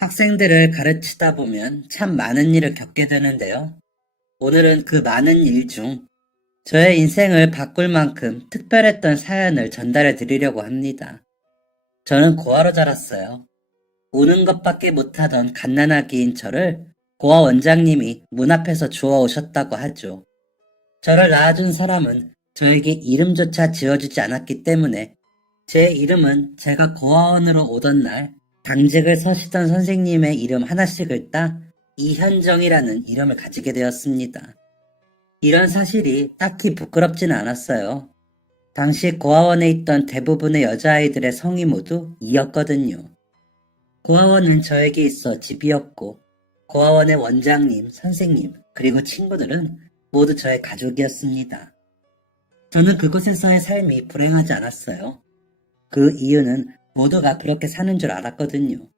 학생들을 가르치다 보면 참 많은 일을 겪게 되는데요. 오늘은 그 많은 일 중 저의 인생을 바꿀 만큼 특별했던 사연을 전달해 드리려고 합니다. 저는 고아로 자랐어요. 우는 것밖에 못하던 갓난아기인 저를 고아 원장님이 문 앞에서 주워 오셨다고 하죠. 저를 낳아준 사람은 저에게 이름조차 지어주지 않았기 때문에 제 이름은 제가 고아원으로 오던 날 당직을 서시던 선생님의 이름 하나씩을 따 이현정이라는 이름을 가지게 되었습니다. 이런 사실이 딱히 부끄럽지는 않았어요. 당시 고아원에 있던 대부분의 여자아이들의 성이 모두 이였거든요. 고아원은 저에게 있어 집이었고 고아원의 원장님, 선생님, 그리고 친구들은 모두 저의 가족이었습니다. 저는 그곳에서의 삶이 불행하지 않았어요. 그 이유는 모두가 그렇게 사는 줄 알았거든요.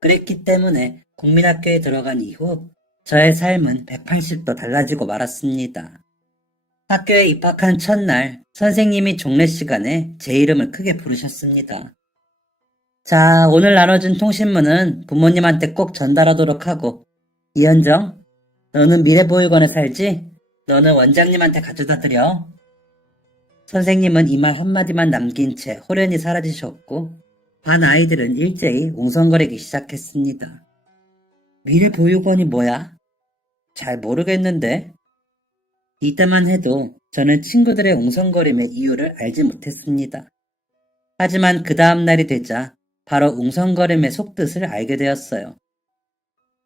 그랬기 때문에 국민학교에 들어간 이후 저의 삶은 180도 달라지고 말았습니다. 학교에 입학한 첫날 선생님이 종례 시간에 제 이름을 크게 부르셨습니다. 자, 오늘 나눠준 통신문은 부모님한테 꼭 전달하도록 하고, 이현정, 너는 미래보육원에 살지? 너는 원장님한테 가져다 드려. 선생님은 이 말 한마디만 남긴 채 호련히 사라지셨고, 반 아이들은 일제히 웅성거리기 시작했습니다. 미래보육원이 뭐야? 잘 모르겠는데. 이때만 해도 저는 친구들의 웅성거림의 이유를 알지 못했습니다. 하지만 그 다음 날이 되자 바로 웅성거림의 속뜻을 알게 되었어요.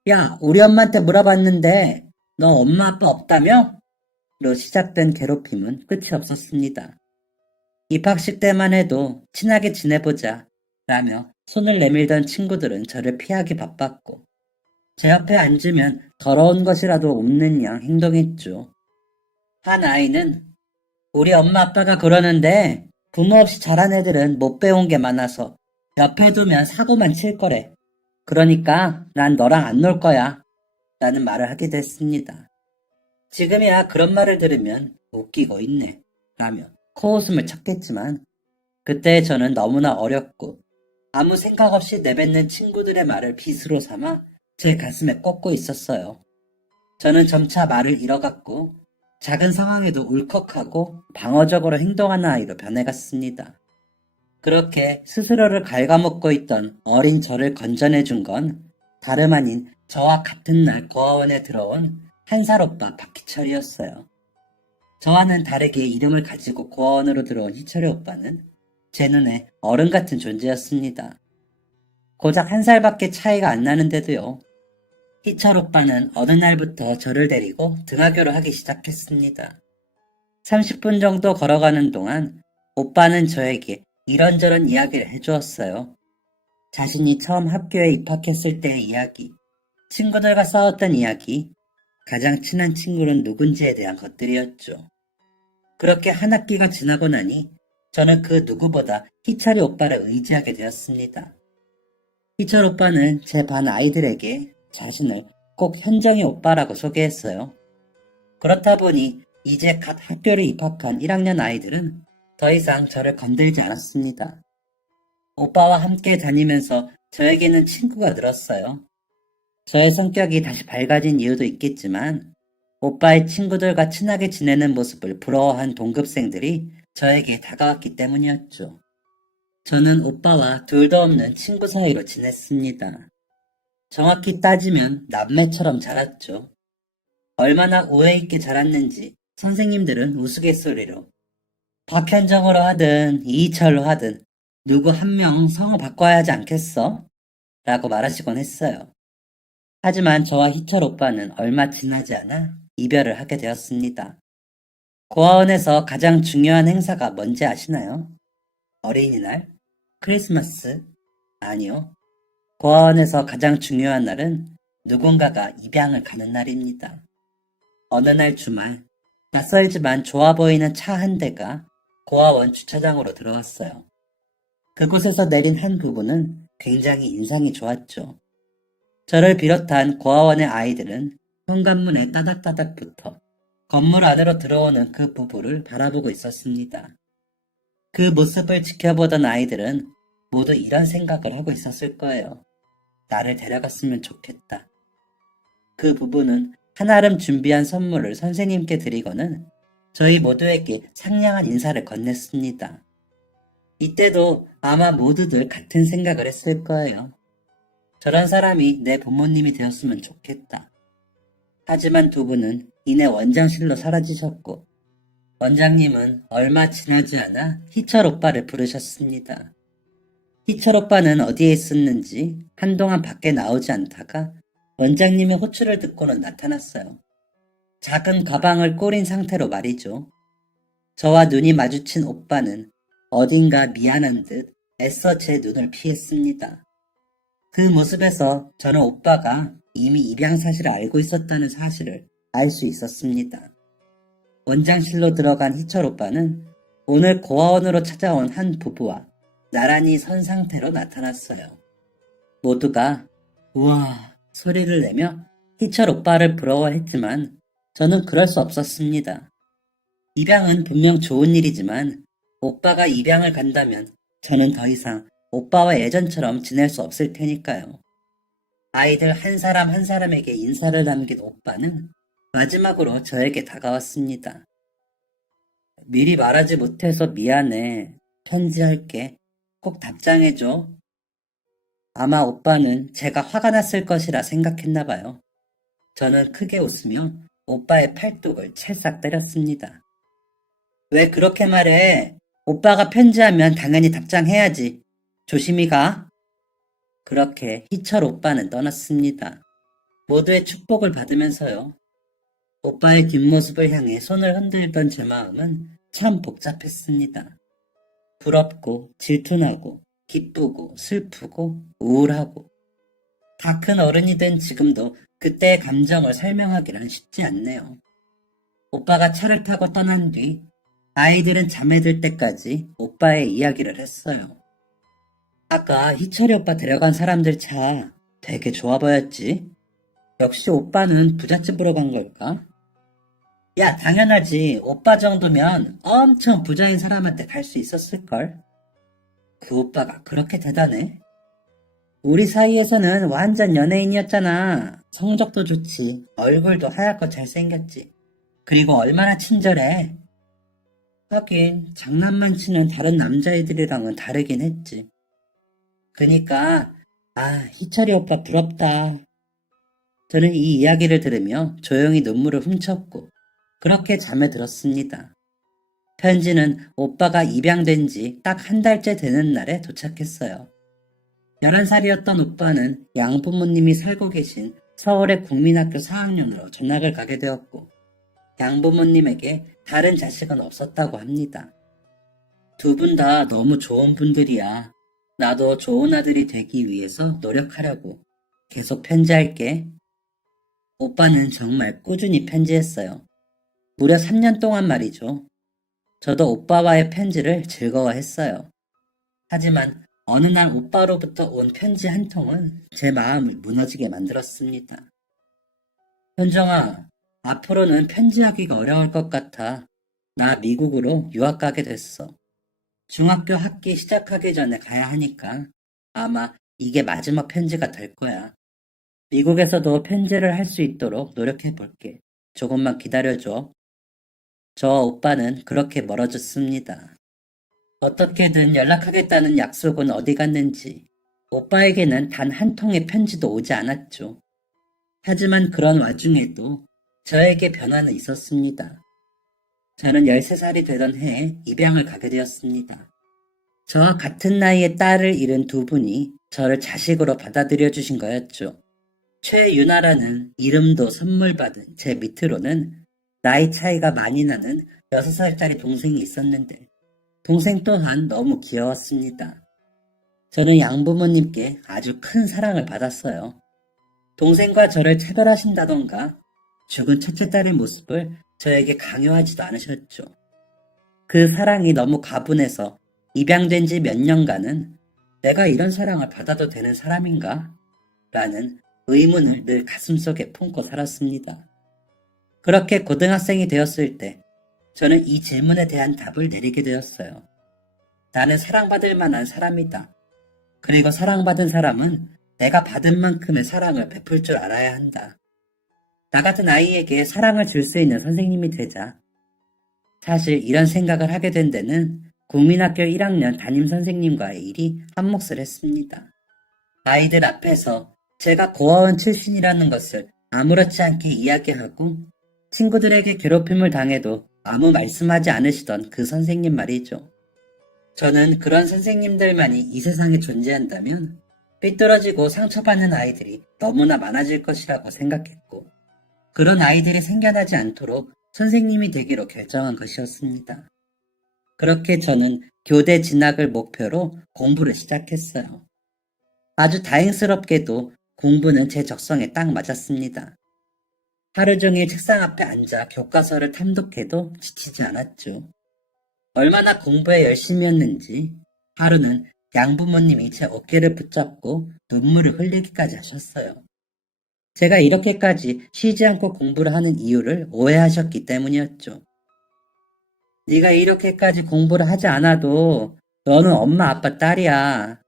야, 우리 엄마한테 물어봤는데 너 엄마 아빠 없다며? 로 시작된 괴롭힘은 끝이 없었습니다. 입학식 때만 해도 친하게 지내보자 라며 손을 내밀던 친구들은 저를 피하기 바빴고 제 옆에 앉으면 더러운 것이라도 없는 양 행동했죠. 한 아이는 우리 엄마 아빠가 그러는데 부모 없이 자란 애들은 못 배운 게 많아서 옆에 두면 사고만 칠 거래. 그러니까 난 너랑 안 놀 거야. 라는 말을 하게 됐습니다. 지금이야 그런 말을 들으면 웃기고 있네. 라며 코웃음을 쳤겠지만 그때 저는 너무나 어렸고 아무 생각 없이 내뱉는 친구들의 말을 빗으로 삼아 제 가슴에 꽂고 있었어요. 저는 점차 말을 잃어갔고 작은 상황에도 울컥하고 방어적으로 행동하는 아이로 변해갔습니다. 그렇게 스스로를 갉아먹고 있던 어린 저를 건져내준 건 다름 아닌 저와 같은 날 고아원에 들어온 한 살 오빠 박희철이었어요. 저와는 다르게 이름을 가지고 고아원으로 들어온 희철이 오빠는 제 눈에 어른 같은 존재였습니다. 고작 한 살밖에 차이가 안 나는데도요. 희철 오빠는 어느 날부터 저를 데리고 등하교를 하기 시작했습니다. 30분 정도 걸어가는 동안 오빠는 저에게 이런저런 이야기를 해주었어요. 자신이 처음 학교에 입학했을 때의 이야기, 친구들과 싸웠던 이야기, 가장 친한 친구는 누군지에 대한 것들이었죠. 그렇게 한 학기가 지나고 나니 저는 그 누구보다 희철이 오빠를 의지하게 되었습니다. 희철 오빠는 제 반 아이들에게 자신을 꼭 현정이 오빠라고 소개했어요. 그렇다 보니 이제 갓 학교를 입학한 1학년 아이들은 더 이상 저를 건들지 않았습니다. 오빠와 함께 다니면서 저에게는 친구가 늘었어요. 저의 성격이 다시 밝아진 이유도 있겠지만 오빠의 친구들과 친하게 지내는 모습을 부러워한 동급생들이 저에게 다가왔기 때문이었죠. 저는 오빠와 둘도 없는 친구 사이로 지냈습니다. 정확히 따지면 남매처럼 자랐죠. 얼마나 오해 있게 자랐는지 선생님들은 우스갯소리로 박현정으로 하든 이희철로 하든 누구 한 명 성을 바꿔야 하지 않겠어? 라고 말하시곤 했어요. 하지만 저와 희철 오빠는 얼마 지나지 않아 이별을 하게 되었습니다. 고아원에서 가장 중요한 행사가 뭔지 아시나요? 어린이날? 크리스마스? 아니요. 고아원에서 가장 중요한 날은 누군가가 입양을 가는 날입니다. 어느 날 주말, 낯설지만 좋아 보이는 차 한 대가 고아원 주차장으로 들어왔어요. 그곳에서 내린 한 부부는 굉장히 인상이 좋았죠. 저를 비롯한 고아원의 아이들은 현관문에 따닥따닥 붙어 건물 안으로 들어오는 그 부부를 바라보고 있었습니다. 그 모습을 지켜보던 아이들은 모두 이런 생각을 하고 있었을 거예요. 나를 데려갔으면 좋겠다. 그 부부는 한아름 준비한 선물을 선생님께 드리고는 저희 모두에게 상냥한 인사를 건넸습니다. 이때도 아마 모두들 같은 생각을 했을 거예요. 저런 사람이 내 부모님이 되었으면 좋겠다. 하지만 두 분은 이내 원장실로 사라지셨고 원장님은 얼마 지나지 않아 희철 오빠를 부르셨습니다. 희철 오빠는 어디에 있었는지 한동안 밖에 나오지 않다가 원장님의 호출을 듣고는 나타났어요. 작은 가방을 꼬린 상태로 말이죠. 저와 눈이 마주친 오빠는 어딘가 미안한 듯 애써 제 눈을 피했습니다. 그 모습에서 저는 오빠가 이미 입양 사실을 알고 있었다는 사실을 알 수 있었습니다. 원장실로 들어간 희철 오빠는 오늘 고아원으로 찾아온 한 부부와 나란히 선 상태로 나타났어요. 모두가 우와 소리를 내며 희철 오빠를 부러워했지만 저는 그럴 수 없었습니다. 입양은 분명 좋은 일이지만 오빠가 입양을 간다면 저는 더 이상 오빠와 예전처럼 지낼 수 없을 테니까요. 아이들 한 사람 한 사람에게 인사를 남긴 오빠는 마지막으로 저에게 다가왔습니다. 미리 말하지 못해서 미안해. 편지할게. 꼭 답장해줘. 아마 오빠는 제가 화가 났을 것이라 생각했나 봐요. 저는 크게 웃으며 오빠의 팔뚝을 찰싹 때렸습니다. 왜 그렇게 말해? 오빠가 편지하면 당연히 답장해야지. 조심히 가. 그렇게 희철 오빠는 떠났습니다. 모두의 축복을 받으면서요. 오빠의 뒷모습을 향해 손을 흔들던 제 마음은 참 복잡했습니다. 부럽고 질투나고 기쁘고 슬프고 우울하고 다 큰 어른이 된 지금도 그때의 감정을 설명하기란 쉽지 않네요. 오빠가 차를 타고 떠난 뒤 아이들은 잠에 들 때까지 오빠의 이야기를 했어요. 아까 희철이 오빠 데려간 사람들 차 되게 좋아 보였지? 역시 오빠는 부잣집으로 간 걸까? 야, 당연하지. 오빠 정도면 엄청 부자인 사람한테 갈 수 있었을걸? 그 오빠가 그렇게 대단해? 우리 사이에서는 완전 연예인이었잖아. 성적도 좋지. 얼굴도 하얗고 잘생겼지. 그리고 얼마나 친절해. 하긴 장난만 치는 다른 남자애들이랑은 다르긴 했지. 그니까 희철이 오빠 부럽다. 저는 이 이야기를 들으며 조용히 눈물을 훔쳤고 그렇게 잠에 들었습니다. 편지는 오빠가 입양된 지 딱 한 달째 되는 날에 도착했어요. 11살이었던 오빠는 양부모님이 살고 계신 서울의 국민학교 4학년으로 전학을 가게 되었고 양부모님에게 다른 자식은 없었다고 합니다. 두 분 다 너무 좋은 분들이야. 나도 좋은 아들이 되기 위해서 노력하려고 계속 편지할게. 오빠는 정말 꾸준히 편지했어요. 무려 3년 동안 말이죠. 저도 오빠와의 편지를 즐거워했어요. 하지만 어느 날 오빠로부터 온 편지 한 통은 제 마음을 무너지게 만들었습니다. 현정아, 앞으로는 편지하기가 어려울 것 같아. 나 미국으로 유학 가게 됐어. 중학교 학기 시작하기 전에 가야 하니까 아마 이게 마지막 편지가 될 거야. 미국에서도 편지를 할 수 있도록 노력해 볼게. 조금만 기다려줘. 저 오빠는 그렇게 멀어졌습니다. 어떻게든 연락하겠다는 약속은 어디 갔는지 오빠에게는 단 한 통의 편지도 오지 않았죠. 하지만 그런 와중에도 저에게 변화는 있었습니다. 저는 13살이 되던 해에 입양을 가게 되었습니다. 저와 같은 나이의 딸을 잃은 두 분이 저를 자식으로 받아들여 주신 거였죠. 최유나라는 이름도 선물 받은 제 밑으로는 나이 차이가 많이 나는 6살짜리 동생이 있었는데 동생 또한 너무 귀여웠습니다. 저는 양부모님께 아주 큰 사랑을 받았어요. 동생과 저를 차별하신다던가 죽은 첫째 딸의 모습을 저에게 강요하지도 않으셨죠. 그 사랑이 너무 가분해서 입양된 지 몇 년간은 내가 이런 사랑을 받아도 되는 사람인가? 라는 의문을 늘 가슴속에 품고 살았습니다. 그렇게 고등학생이 되었을 때 저는 이 질문에 대한 답을 내리게 되었어요. 나는 사랑받을 만한 사람이다. 그리고 사랑받은 사람은 내가 받은 만큼의 사랑을 베풀 줄 알아야 한다. 나 같은 아이에게 사랑을 줄 수 있는 선생님이 되자. 사실 이런 생각을 하게 된 데는 국민학교 1학년 담임 선생님과의 일이 한몫을 했습니다. 아이들 앞에서 제가 고아원 출신이라는 것을 아무렇지 않게 이야기하고 친구들에게 괴롭힘을 당해도 아무 말씀하지 않으시던 그 선생님 말이죠. 저는 그런 선생님들만이 이 세상에 존재한다면 삐뚤어지고 상처받는 아이들이 너무나 많아질 것이라고 생각했고 그런 아이들이 생겨나지 않도록 선생님이 되기로 결정한 것이었습니다. 그렇게 저는 교대 진학을 목표로 공부를 시작했어요. 아주 다행스럽게도 공부는 제 적성에 딱 맞았습니다. 하루 종일 책상 앞에 앉아 교과서를 탐독해도 지치지 않았죠. 얼마나 공부에 열심이었는지 하루는 양부모님이 제 어깨를 붙잡고 눈물을 흘리기까지 하셨어요. 제가 이렇게까지 쉬지 않고 공부를 하는 이유를 오해하셨기 때문이었죠. 네가 이렇게까지 공부를 하지 않아도 너는 엄마 아빠 딸이야.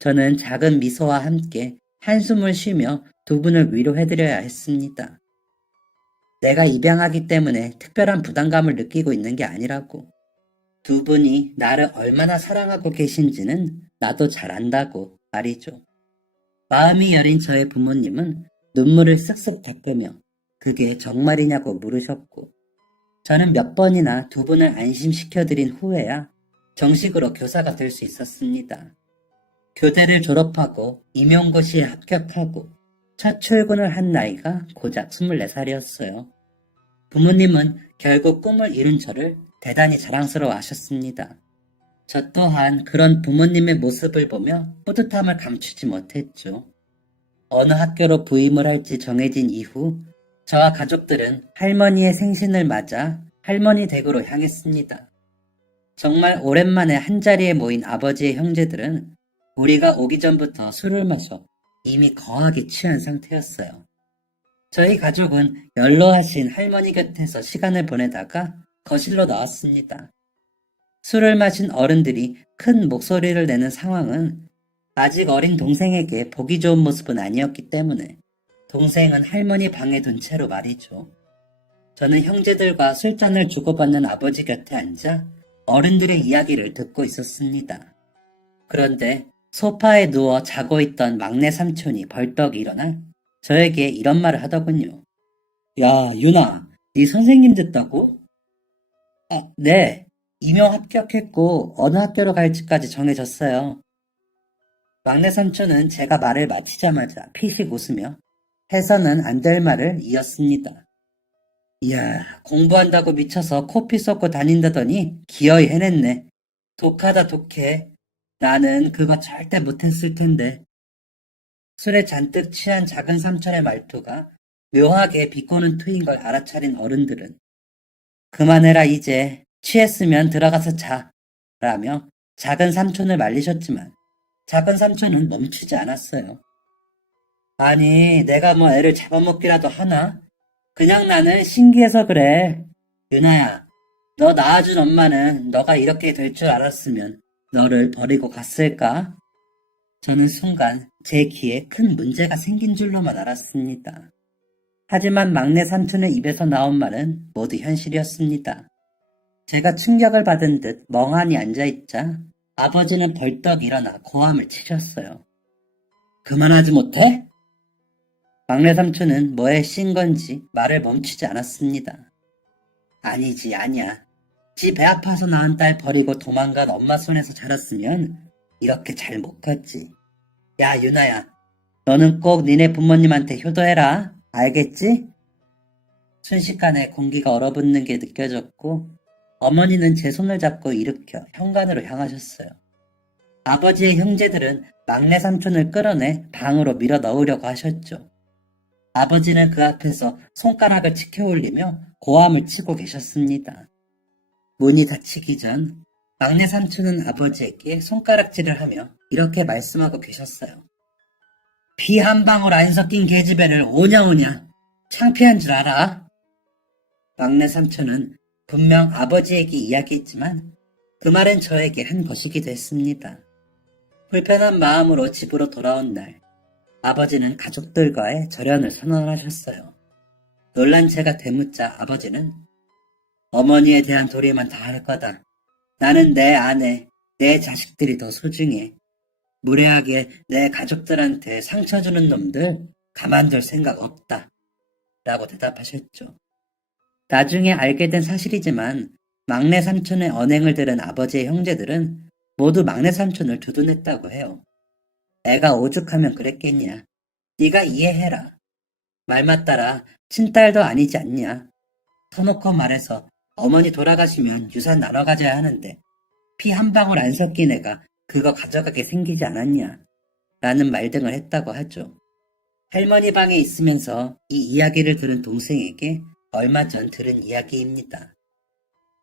저는 작은 미소와 함께 한숨을 쉬며 두 분을 위로해드려야 했습니다. 내가 입양하기 때문에 특별한 부담감을 느끼고 있는 게 아니라고. 두 분이 나를 얼마나 사랑하고 계신지는 나도 잘 안다고 말이죠. 마음이 여린 저의 부모님은 눈물을 쓱쓱 닦으며 그게 정말이냐고 물으셨고 저는 몇 번이나 두 분을 안심시켜드린 후에야 정식으로 교사가 될 수 있었습니다. 교대를 졸업하고 임용고시에 합격하고 첫 출근을 한 나이가 고작 24살이었어요. 부모님은 결국 꿈을 이룬 저를 대단히 자랑스러워 하셨습니다. 저 또한 그런 부모님의 모습을 보며 뿌듯함을 감추지 못했죠. 어느 학교로 부임을 할지 정해진 이후 저와 가족들은 할머니의 생신을 맞아 할머니 댁으로 향했습니다. 정말 오랜만에 한자리에 모인 아버지의 형제들은 우리가 오기 전부터 술을 마셔 이미 거하게 취한 상태였어요. 저희 가족은 연로하신 할머니 곁에서 시간을 보내다가 거실로 나왔습니다. 술을 마신 어른들이 큰 목소리를 내는 상황은 아직 어린 동생에게 보기 좋은 모습은 아니었기 때문에 동생은 할머니 방에 둔 채로 말이죠. 저는 형제들과 술잔을 주고받는 아버지 곁에 앉아 어른들의 이야기를 듣고 있었습니다. 그런데 소파에 누워 자고 있던 막내 삼촌이 벌떡 일어나 저에게 이런 말을 하더군요. 야, 윤아, 네 선생님 됐다고? 아, 네. 임용 합격했고 어느 학교로 갈지까지 정해졌어요. 막내 삼촌은 제가 말을 마치자마자 피식 웃으며 해서는 안 될 말을 이었습니다. 이야, 공부한다고 미쳐서 코피 쏟고 다닌다더니 기어이 해냈네. 독하다 독해. 나는 그거 절대 못했을 텐데. 술에 잔뜩 취한 작은 삼촌의 말투가 묘하게 비꼬는 투인 걸 알아차린 어른들은 그만해라 이제. 취했으면 들어가서 자. 라며 작은 삼촌을 말리셨지만 작은 삼촌은 멈추지 않았어요. 아니, 내가 뭐 애를 잡아먹기라도 하나? 그냥 나는 신기해서 그래. 윤아야, 너 낳아준 엄마는 너가 이렇게 될 줄 알았으면 너를 버리고 갔을까? 저는 순간 제 귀에 큰 문제가 생긴 줄로만 알았습니다. 하지만 막내 삼촌의 입에서 나온 말은 모두 현실이었습니다. 제가 충격을 받은 듯 멍하니 앉아있자 아버지는 벌떡 일어나 고함을 치셨어요. 그만하지 못해? 막내 삼촌은 뭐에 씌인 건지 말을 멈추지 않았습니다. 아니지, 아니야. 지 배 아파서 낳은 딸 버리고 도망간 엄마 손에서 자랐으면 이렇게 잘 못 컸지. 야, 윤아야, 너는 꼭 니네 부모님한테 효도해라. 알겠지? 순식간에 공기가 얼어붙는 게 느껴졌고 어머니는 제 손을 잡고 일으켜 현관으로 향하셨어요. 아버지의 형제들은 막내 삼촌을 끌어내 방으로 밀어 넣으려고 하셨죠. 아버지는 그 앞에서 손가락을 치켜 올리며 고함을 치고 계셨습니다. 문이 닫히기 전 막내 삼촌은 아버지에게 손가락질을 하며 이렇게 말씀하고 계셨어요. 피 한 방울 안 섞인 계집애를 오냐오냐 창피한 줄 알아? 막내 삼촌은 분명 아버지에게 이야기했지만 그 말은 저에게 한 것이기도 했습니다. 불편한 마음으로 집으로 돌아온 날, 아버지는 가족들과의 절연을 선언하셨어요. 놀란 제가 되묻자 아버지는 어머니에 대한 도리만 다 할 거다. 나는 내 아내, 내 자식들이 더 소중해. 무례하게 내 가족들한테 상처 주는 놈들 가만둘 생각 없다. 라고 대답하셨죠. 나중에 알게 된 사실이지만 막내 삼촌의 언행을 들은 아버지의 형제들은 모두 막내 삼촌을 두둔했다고 해요. 애가 오죽하면 그랬겠냐. 네가 이해해라. 말 맞따라 친딸도 아니지 않냐. 터놓고 말해서 어머니 돌아가시면 유산 나눠 가져야 하는데 피 한 방울 안 섞인 애가 그거 가져가게 생기지 않았냐. 라는 말 등을 했다고 하죠. 할머니 방에 있으면서 이 이야기를 들은 동생에게 얼마 전 들은 이야기입니다.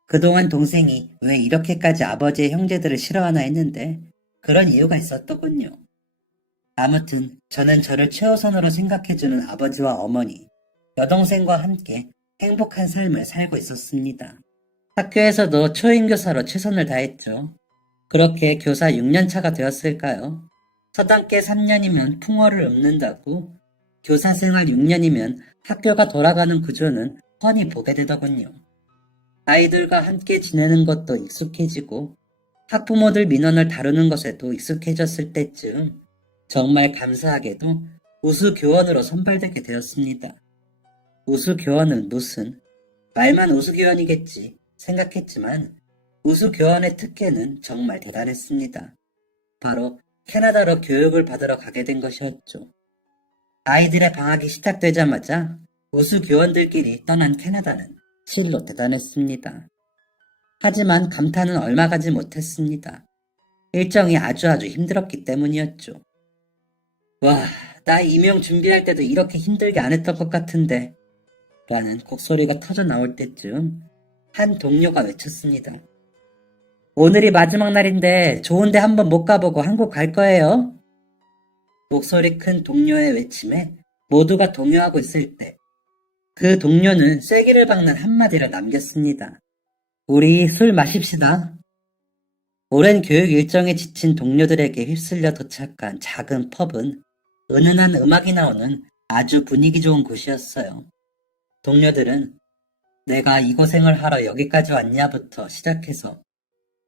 그동안 동생이 왜 이렇게까지 아버지의 형제들을 싫어하나 했는데 그런 이유가 있었더군요. 아무튼 저는 저를 최우선으로 생각해주는 아버지와 어머니, 여동생과 함께 행복한 삶을 살고 있었습니다. 학교에서도 초임교사로 최선을 다했죠. 그렇게 교사 6년차가 되었을까요? 서당계 3년이면 풍어를 읊는다고 교사 생활 6년이면 학교가 돌아가는 구조는 뻔히 보게 되더군요. 아이들과 함께 지내는 것도 익숙해지고 학부모들 민원을 다루는 것에도 익숙해졌을 때쯤 정말 감사하게도 우수교원으로 선발되게 되었습니다. 우수교원은 무슨, 말만 우수교원이겠지 생각했지만 우수교원의 특혜는 정말 대단했습니다. 바로 캐나다로 교육을 받으러 가게 된 것이었죠. 아이들의 방학이 시작되자마자 우수교원들끼리 떠난 캐나다는 실로 대단했습니다. 하지만 감탄은 얼마 가지 못했습니다. 일정이 아주 힘들었기 때문이었죠. 와, 나 임용 준비할 때도 이렇게 힘들게 안 했던 것 같은데 라는 곡소리가 터져 나올 때쯤 한 동료가 외쳤습니다. 오늘이 마지막 날인데 좋은데 한번 못 가보고 한국 갈 거예요? 목소리 큰 동료의 외침에 모두가 동요하고 있을 때 그 동료는 쐐기를 박는 한마디를 남겼습니다. 우리 술 마십시다. 오랜 교육 일정에 지친 동료들에게 휩쓸려 도착한 작은 펍은 은은한 음악이 나오는 아주 분위기 좋은 곳이었어요. 동료들은 내가 이 고생을 하러 여기까지 왔냐부터 시작해서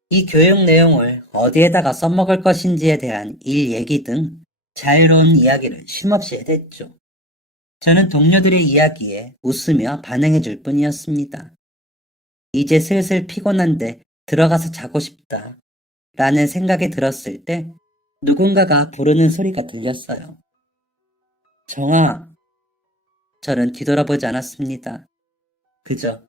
이 교육 내용을 어디에다가 써먹을 것인지에 대한 일 얘기 등 자유로운 이야기를 쉼없이 해댔죠. 저는 동료들의 이야기에 웃으며 반응해 줄 뿐이었습니다. 이제 슬슬 피곤한데 들어가서 자고 싶다 라는 생각이 들었을 때 누군가가 부르는 소리가 들렸어요. 정아. 저는 뒤돌아보지 않았습니다. 그저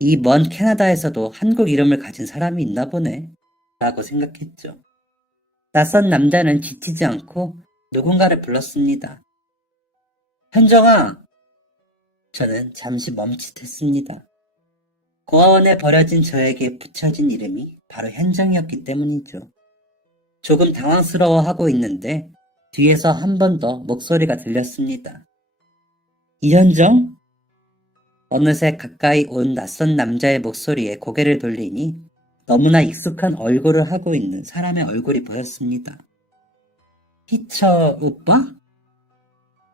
이 먼 캐나다에서도 한국 이름을 가진 사람이 있나 보네 라고 생각했죠. 낯선 남자는 지치지 않고 누군가를 불렀습니다. 현정아! 저는 잠시 멈칫했습니다. 고아원에 버려진 저에게 붙여진 이름이 바로 현정이었기 때문이죠. 조금 당황스러워하고 있는데 뒤에서 한 번 더 목소리가 들렸습니다. 이현정? 어느새 가까이 온 낯선 남자의 목소리에 고개를 돌리니 너무나 익숙한 얼굴을 하고 있는 사람의 얼굴이 보였습니다. 희철 오빠?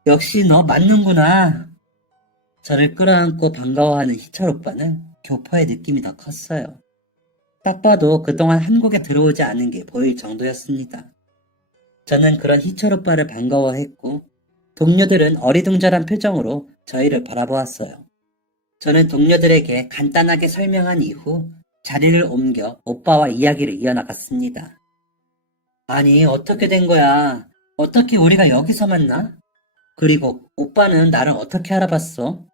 역시 너 맞는구나. 저를 끌어안고 반가워하는 희철 오빠는 교포의 느낌이 더 컸어요. 딱 봐도 그동안 한국에 들어오지 않은 게 보일 정도였습니다. 저는 그런 희철 오빠를 반가워했고 동료들은 어리둥절한 표정으로 저희를 바라보았어요. 저는 동료들에게 간단하게 설명한 이후 자리를 옮겨 오빠와 이야기를 이어나갔습니다. 아니, 어떻게 된 거야? 어떻게 우리가 여기서 만나? 그리고 오빠는 나를 어떻게 알아봤어?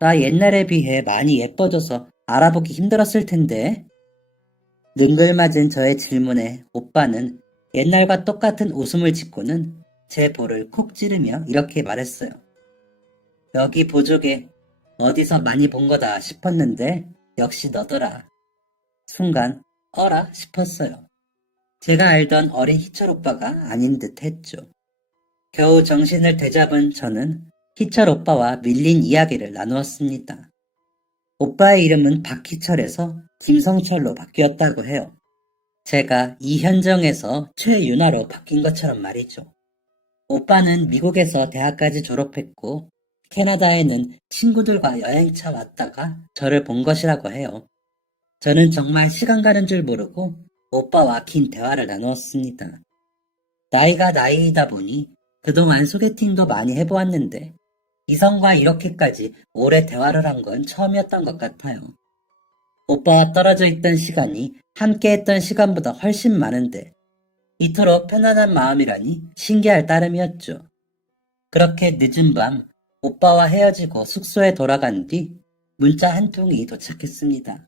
나 옛날에 비해 많이 예뻐져서 알아보기 힘들었을 텐데. 능글맞은 저의 질문에 오빠는 옛날과 똑같은 웃음을 짓고는 제 볼을 콕 찌르며 이렇게 말했어요. 여기 보조개 어디서 많이 본 거다 싶었는데 역시 너더라. 순간 어라 싶었어요. 제가 알던 어린 희철 오빠가 아닌 듯 했죠. 겨우 정신을 되잡은 저는 희철 오빠와 밀린 이야기를 나누었습니다. 오빠의 이름은 박희철에서 김성철로 바뀌었다고 해요. 제가 이현정에서 최윤아로 바뀐 것처럼 말이죠. 오빠는 미국에서 대학까지 졸업했고 캐나다에는 친구들과 여행차 왔다가 저를 본 것이라고 해요. 저는 정말 시간 가는 줄 모르고 오빠와 긴 대화를 나누었습니다. 나이가 나이이다 보니 그동안 소개팅도 많이 해보았는데 이성과 이렇게까지 오래 대화를 한 건 처음이었던 것 같아요. 오빠와 떨어져 있던 시간이 함께 했던 시간보다 훨씬 많은데 이토록 편안한 마음이라니 신기할 따름이었죠. 그렇게 늦은 밤 오빠와 헤어지고 숙소에 돌아간 뒤 문자 한 통이 도착했습니다.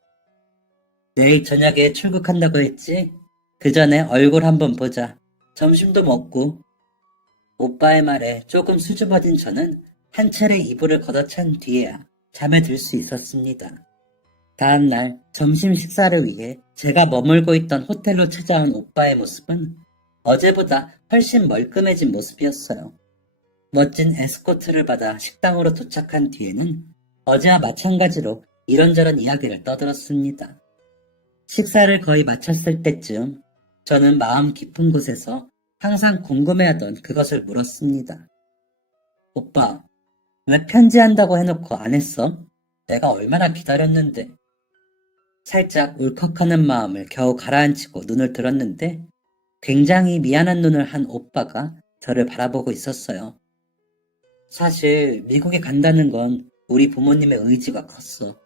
내일 저녁에 출국한다고 했지? 그 전에 얼굴 한번 보자. 점심도 먹고. 오빠의 말에 조금 수줍어진 저는 한 차례 이불을 걷어찬 뒤에야 잠에 들 수 있었습니다. 다음날 점심 식사를 위해 제가 머물고 있던 호텔로 찾아온 오빠의 모습은 어제보다 훨씬 멀끔해진 모습이었어요. 멋진 에스코트를 받아 식당으로 도착한 뒤에는 어제와 마찬가지로 이런저런 이야기를 떠들었습니다. 식사를 거의 마쳤을 때쯤 저는 마음 깊은 곳에서 항상 궁금해하던 그것을 물었습니다. 오빠, 왜 편지한다고 해놓고 안 했어? 내가 얼마나 기다렸는데. 살짝 울컥하는 마음을 겨우 가라앉히고 눈을 들었는데 굉장히 미안한 눈을 한 오빠가 저를 바라보고 있었어요. 사실 미국에 간다는 건 우리 부모님의 의지가 컸어.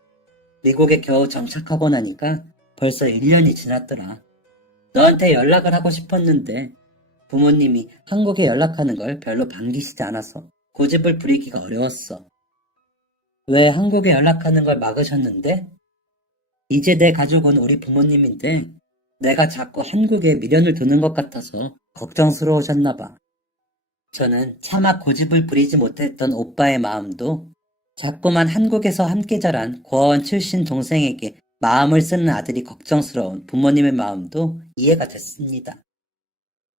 미국에 겨우 정착하고 나니까 벌써 1년이 지났더라. 너한테 연락을 하고 싶었는데 부모님이 한국에 연락하는 걸 별로 반기시지 않아서 고집을 부리기가 어려웠어. 왜 한국에 연락하는 걸 막으셨는데? 이제 내 가족은 우리 부모님인데 내가 자꾸 한국에 미련을 두는 것 같아서 걱정스러우셨나 봐. 저는 차마 고집을 부리지 못했던 오빠의 마음도 자꾸만 한국에서 함께 자란 고아원 출신 동생에게 마음을 쓰는 아들이 걱정스러운 부모님의 마음도 이해가 됐습니다.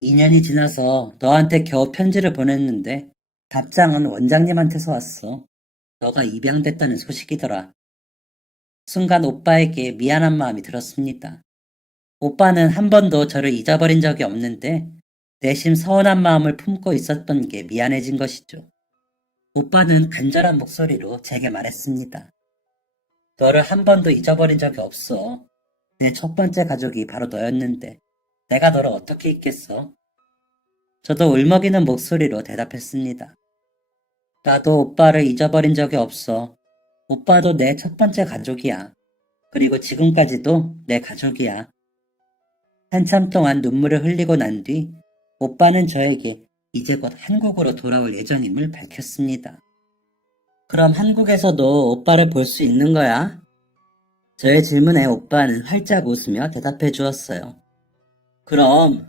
2년이 지나서 너한테 겨우 편지를 보냈는데 답장은 원장님한테서 왔어. 너가 입양됐다는 소식이더라. 순간 오빠에게 미안한 마음이 들었습니다. 오빠는 한 번도 저를 잊어버린 적이 없는데 내심 서운한 마음을 품고 있었던 게 미안해진 것이죠. 오빠는 간절한 목소리로 제게 말했습니다. 너를 한 번도 잊어버린 적이 없어. 내 첫 번째 가족이 바로 너였는데 내가 너를 어떻게 잊겠어? 저도 울먹이는 목소리로 대답했습니다. 나도 오빠를 잊어버린 적이 없어. 오빠도 내 첫 번째 가족이야. 그리고 지금까지도 내 가족이야. 한참 동안 눈물을 흘리고 난 뒤 오빠는 저에게 이제 곧 한국으로 돌아올 예정임을 밝혔습니다. 그럼 한국에서도 오빠를 볼 수 있는 거야? 저의 질문에 오빠는 활짝 웃으며 대답해 주었어요. 그럼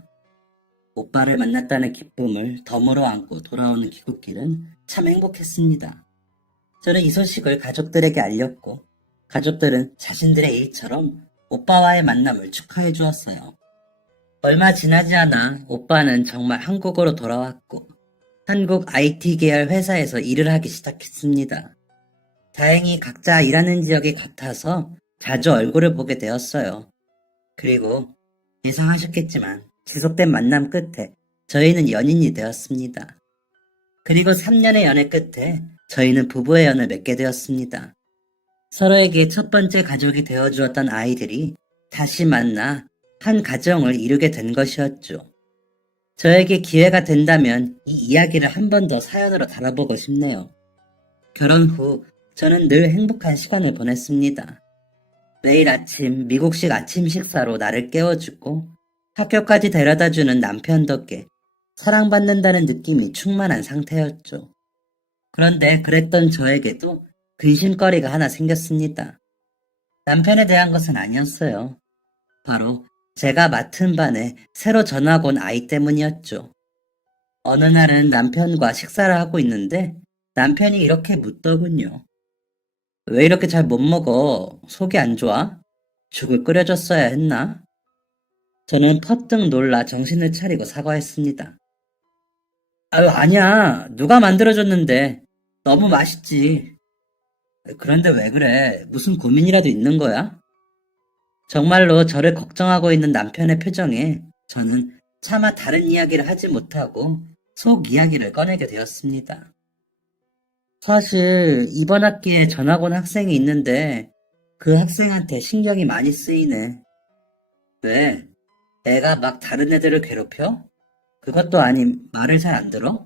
오빠를 만났다는 기쁨을 덤으로 안고 돌아오는 귀국길은 참 행복했습니다. 저는 이 소식을 가족들에게 알렸고 가족들은 자신들의 일처럼 오빠와의 만남을 축하해 주었어요. 얼마 지나지 않아 오빠는 정말 한국으로 돌아왔고 한국 IT 계열 회사에서 일을 하기 시작했습니다. 다행히 각자 일하는 지역이 같아서 자주 얼굴을 보게 되었어요. 그리고 예상하셨겠지만 지속된 만남 끝에 저희는 연인이 되었습니다. 그리고 3년의 연애 끝에 저희는 부부의 연을 맺게 되었습니다. 서로에게 첫 번째 가족이 되어주었던 아이들이 다시 만나 한 가정을 이루게 된 것이었죠. 저에게 기회가 된다면 이 이야기를 한 번 더 사연으로 다뤄보고 싶네요. 결혼 후 저는 늘 행복한 시간을 보냈습니다. 매일 아침 미국식 아침 식사로 나를 깨워주고 학교까지 데려다주는 남편 덕에 사랑받는다는 느낌이 충만한 상태였죠. 그런데 그랬던 저에게도 근심거리가 하나 생겼습니다. 남편에 대한 것은 아니었어요. 바로 제가 맡은 반에 새로 전학 온 아이 때문이었죠. 어느 날은 남편과 식사를 하고 있는데 남편이 이렇게 묻더군요. 왜 이렇게 잘 못 먹어? 속이 안 좋아? 죽을 끓여줬어야 했나? 저는 퍼뜩 놀라 정신을 차리고 사과했습니다. 아유, 아니야. 누가 만들어줬는데. 너무 맛있지. 그런데 왜 그래? 무슨 고민이라도 있는 거야? 정말로 저를 걱정하고 있는 남편의 표정에 저는 차마 다른 이야기를 하지 못하고 속 이야기를 꺼내게 되었습니다. 사실 이번 학기에 전학 온 학생이 있는데 그 학생한테 신경이 많이 쓰이네. 왜? 애가 막 다른 애들을 괴롭혀? 그것도 아님 말을 잘 안 들어?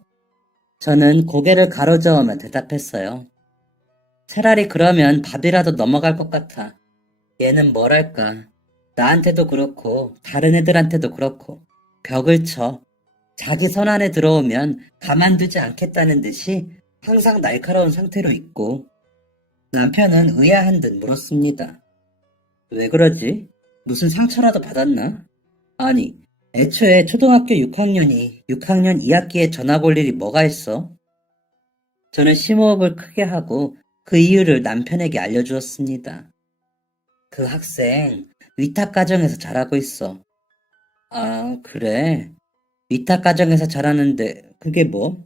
저는 고개를 가로저으며 대답했어요. 차라리 그러면 밥이라도 넘어갈 것 같아. 얘는 뭐랄까. 나한테도 그렇고 다른 애들한테도 그렇고 벽을 쳐. 자기 선 안에 들어오면 가만두지 않겠다는 듯이 항상 날카로운 상태로 있고 남편은 의아한 듯 물었습니다. 왜 그러지? 무슨 상처라도 받았나? 아니, 애초에 초등학교 6학년이 6학년 2학기에 전학 올 일이 뭐가 있어? 저는 심호흡을 크게 하고 그 이유를 남편에게 알려주었습니다. 그 학생 위탁가정에서 자라고 있어. 아, 그래. 위탁가정에서 자라는데 그게 뭐?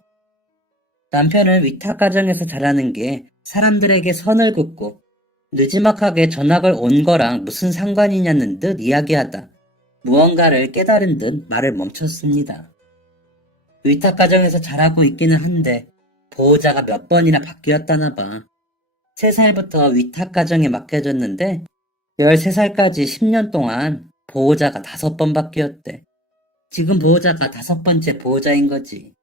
남편은 위탁가정에서 자라는 게 사람들에게 선을 긋고 느지막하게 전학을 온 거랑 무슨 상관이냐는 듯 이야기하다 무언가를 깨달은 듯 말을 멈췄습니다. 위탁가정에서 자라고 있기는 한데 보호자가 몇 번이나 바뀌었다나 봐. 3살부터 위탁가정에 맡겨졌는데 13살까지 10년 동안 보호자가 5번 바뀌었대. 지금 보호자가 5번째 보호자인 거지.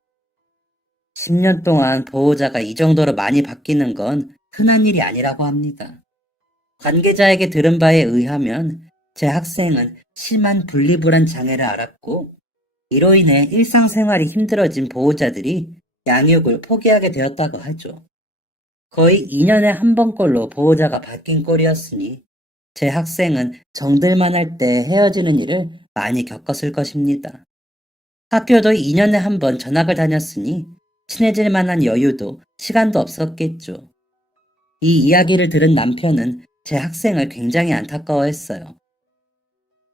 10년 동안 보호자가 이 정도로 많이 바뀌는 건 흔한 일이 아니라고 합니다. 관계자에게 들은 바에 의하면 제 학생은 심한 분리불안 장애를 앓았고 이로 인해 일상생활이 힘들어진 보호자들이 양육을 포기하게 되었다고 하죠. 거의 2년에 한 번꼴로 보호자가 바뀐 꼴이었으니 제 학생은 정들만 할 때 헤어지는 일을 많이 겪었을 것입니다. 학교도 2년에 한 번 전학을 다녔으니 친해질 만한 여유도 시간도 없었겠죠. 이 이야기를 들은 남편은 제 학생을 굉장히 안타까워했어요.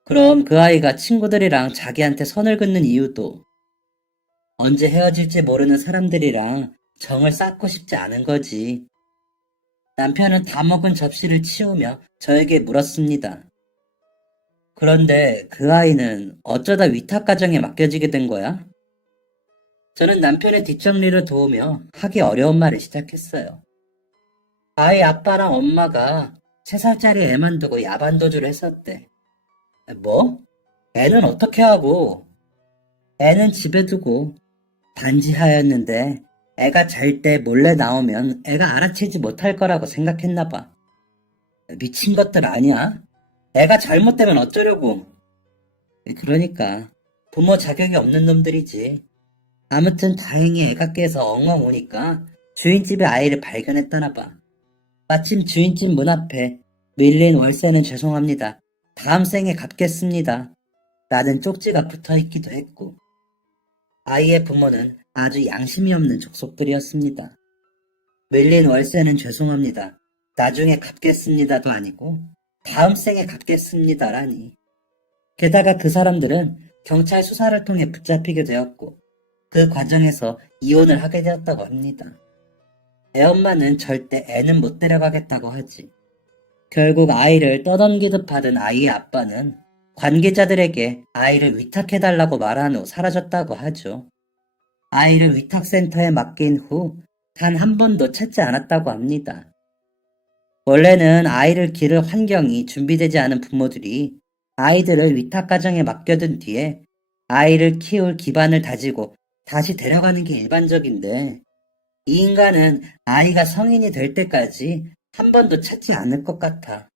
그럼 그 아이가 친구들이랑 자기한테 선을 긋는 이유도 언제 헤어질지 모르는 사람들이랑 정을 쌓고 싶지 않은 거지. 남편은 다 먹은 접시를 치우며 저에게 물었습니다. 그런데 그 아이는 어쩌다 위탁가정에 맡겨지게 된 거야? 저는 남편의 뒷정리를 도우며 하기 어려운 말을 시작했어요. 아이 아빠랑 엄마가 3살짜리 애만 두고 야반도주를 했었대. 뭐? 애는 어떻게 하고? 애는 집에 두고 반지하였는데 애가 잘 때 몰래 나오면 애가 알아채지 못할 거라고 생각했나 봐. 미친 것들 아니야? 애가 잘못되면 어쩌려고? 그러니까 부모 자격이 없는 놈들이지. 아무튼 다행히 애가 깨서 엉엉 우니까 주인집에 아이를 발견했다나 봐. 마침 주인집 문 앞에 밀린 월세는 죄송합니다. 다음 생에 갚겠습니다. 라는 쪽지가 붙어 있기도 했고 아이의 부모는 아주 양심이 없는 족속들이었습니다. 밀린 월세는 죄송합니다. 나중에 갚겠습니다도 아니고 다음 생에 갚겠습니다라니. 게다가 그 사람들은 경찰 수사를 통해 붙잡히게 되었고 그 과정에서 이혼을 하게 되었다고 합니다. 애엄마는 절대 애는 못 데려가겠다고 하지. 결국 아이를 떠넘기듯 받은 아이의 아빠는 관계자들에게 아이를 위탁해달라고 말한 후 사라졌다고 하죠. 아이를 위탁센터에 맡긴 후 단 한 번도 찾지 않았다고 합니다. 원래는 아이를 기를 환경이 준비되지 않은 부모들이 아이들을 위탁가정에 맡겨둔 뒤에 아이를 키울 기반을 다지고 다시 데려가는 게 일반적인데 이 인간은 아이가 성인이 될 때까지 한 번도 찾지 않을 것 같아.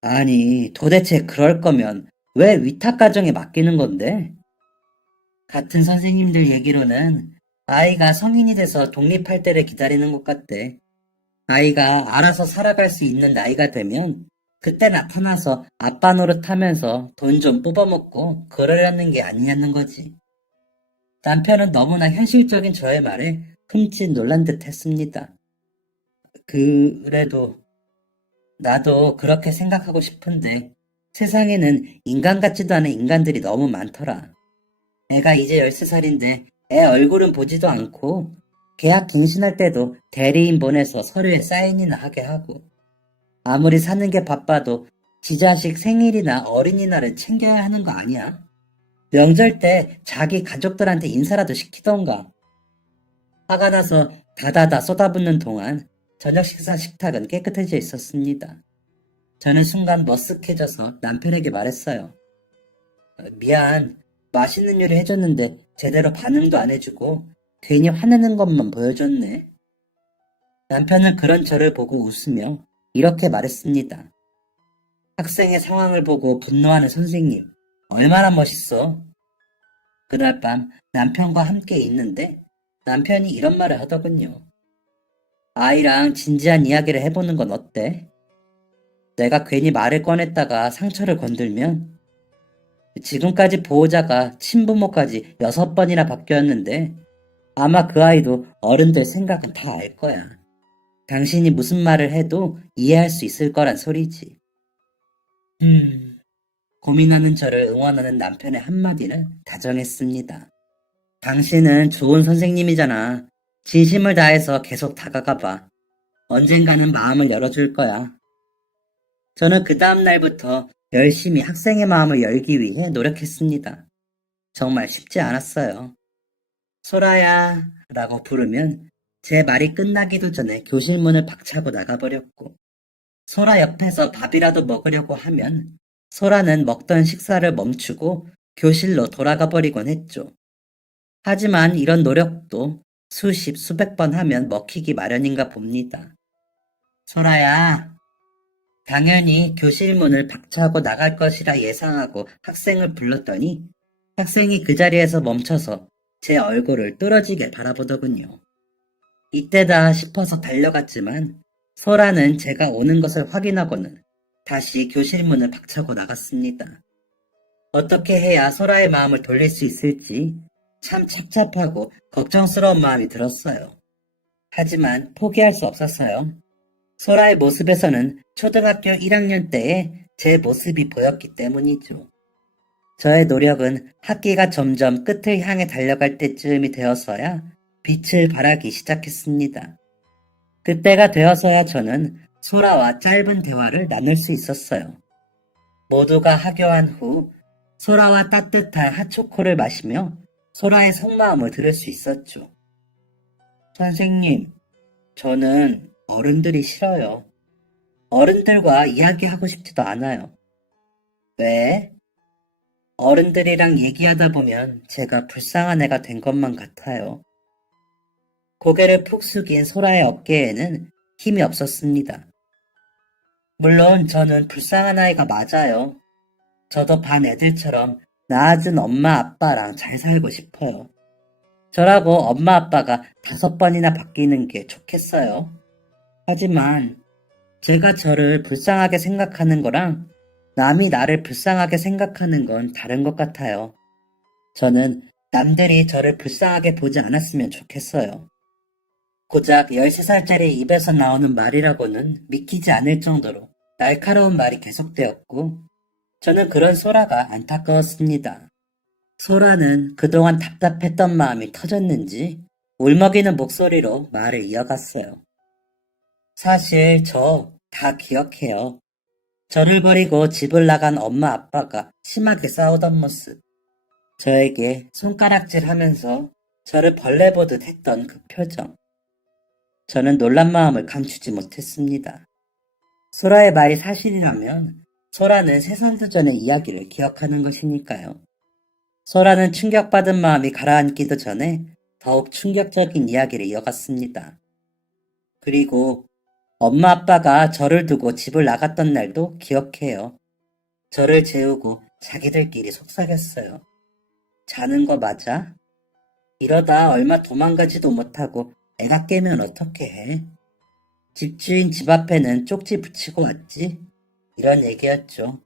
아니, 도대체 그럴 거면 왜 위탁가정에 맡기는 건데? 같은 선생님들 얘기로는 아이가 성인이 돼서 독립할 때를 기다리는 것 같대. 아이가 알아서 살아갈 수 있는 나이가 되면 그때 나타나서 아빠 노릇하면서 돈 좀 뽑아먹고 그러려는 게 아니냐는 거지. 남편은 너무나 현실적인 저의 말에 흠칫 놀란 듯 했습니다. 그래도 나도 그렇게 생각하고 싶은데 세상에는 인간 같지도 않은 인간들이 너무 많더라. 애가 이제 13살인데 애 얼굴은 보지도 않고 계약 갱신할 때도 대리인 보내서 서류에 사인이나 하게 하고 아무리 사는 게 바빠도 지 자식 생일이나 어린이날은 챙겨야 하는 거 아니야? 명절 때 자기 가족들한테 인사라도 시키던가. 화가 나서 다다다 쏟아붓는 동안 저녁 식사 식탁은 깨끗해져 있었습니다. 저는 순간 머쓱해져서 남편에게 말했어요. 미안, 맛있는 요리 해줬는데 제대로 반응도 안 해주고 괜히 화내는 것만 보여줬네. 남편은 그런 저를 보고 웃으며 이렇게 말했습니다. 학생의 상황을 보고 분노하는 선생님, 얼마나 멋있어. 그날 밤 남편과 함께 있는데 남편이 이런 말을 하더군요. 아이랑 진지한 이야기를 해보는 건 어때? 내가 괜히 말을 꺼냈다가 상처를 건들면 지금까지 보호자가 친부모까지 6번이나 바뀌었는데 아마 그 아이도 어른들 생각은 다 알 거야. 당신이 무슨 말을 해도 이해할 수 있을 거란 소리지. 고민하는 저를 응원하는 남편의 한마디를 다정했습니다. 당신은 좋은 선생님이잖아. 진심을 다해서 계속 다가가봐. 언젠가는 마음을 열어줄 거야. 저는 그 다음 날부터 열심히 학생의 마음을 열기 위해 노력했습니다. 정말 쉽지 않았어요. 소라야 라고 부르면 제 말이 끝나기도 전에 교실 문을 박차고 나가버렸고 소라 옆에서 밥이라도 먹으려고 하면 소라는 먹던 식사를 멈추고 교실로 돌아가 버리곤 했죠. 하지만 이런 노력도 수십, 수백 번 하면 먹히기 마련인가 봅니다. 소라야, 당연히 교실 문을 박차고 나갈 것이라 예상하고 학생을 불렀더니 학생이 그 자리에서 멈춰서 제 얼굴을 뚫어지게 바라보더군요. 이때다 싶어서 달려갔지만 소라는 제가 오는 것을 확인하고는 다시 교실 문을 박차고 나갔습니다. 어떻게 해야 소라의 마음을 돌릴 수 있을지 참 착잡하고 걱정스러운 마음이 들었어요. 하지만 포기할 수 없었어요. 소라의 모습에서는 초등학교 1학년 때의 제 모습이 보였기 때문이죠. 저의 노력은 학기가 점점 끝을 향해 달려갈 때쯤이 되어서야 빛을 발하기 시작했습니다. 그때가 되어서야 저는 소라와 짧은 대화를 나눌 수 있었어요. 모두가 하교한 후 소라와 따뜻한 핫초코를 마시며 소라의 속마음을 들을 수 있었죠. 선생님, 저는 어른들이 싫어요. 어른들과 이야기하고 싶지도 않아요. 왜? 어른들이랑 얘기하다 보면 제가 불쌍한 애가 된 것만 같아요. 고개를 푹 숙인 소라의 어깨에는 힘이 없었습니다. 물론 저는 불쌍한 아이가 맞아요. 저도 반 애들처럼 낳아준 엄마 아빠랑 잘 살고 싶어요. 저라고 엄마 아빠가 5번이나 바뀌는 게 좋겠어요. 하지만 제가 저를 불쌍하게 생각하는 거랑 남이 나를 불쌍하게 생각하는 건 다른 것 같아요. 저는 남들이 저를 불쌍하게 보지 않았으면 좋겠어요. 고작 13살짜리 입에서 나오는 말이라고는 믿기지 않을 정도로 날카로운 말이 계속되었고 저는 그런 소라가 안타까웠습니다. 소라는 그동안 답답했던 마음이 터졌는지 울먹이는 목소리로 말을 이어갔어요. 사실 저 다 기억해요. 저를 버리고 집을 나간 엄마 아빠가 심하게 싸우던 모습. 저에게 손가락질하면서 저를 벌레 보듯 했던 그 표정. 저는 놀란 마음을 감추지 못했습니다. 소라의 말이 사실이라면 소라는 3살도 전의 이야기를 기억하는 것이니까요. 소라는 충격받은 마음이 가라앉기도 전에 더욱 충격적인 이야기를 이어갔습니다. 그리고 엄마 아빠가 저를 두고 집을 나갔던 날도 기억해요. 저를 재우고 자기들끼리 속삭였어요. 자는 거 맞아? 이러다 얼마 도망가지도 못하고 애가 깨면 어떻게 해? 집주인 집 앞에는 쪽지 붙이고 왔지? 이런 얘기였죠.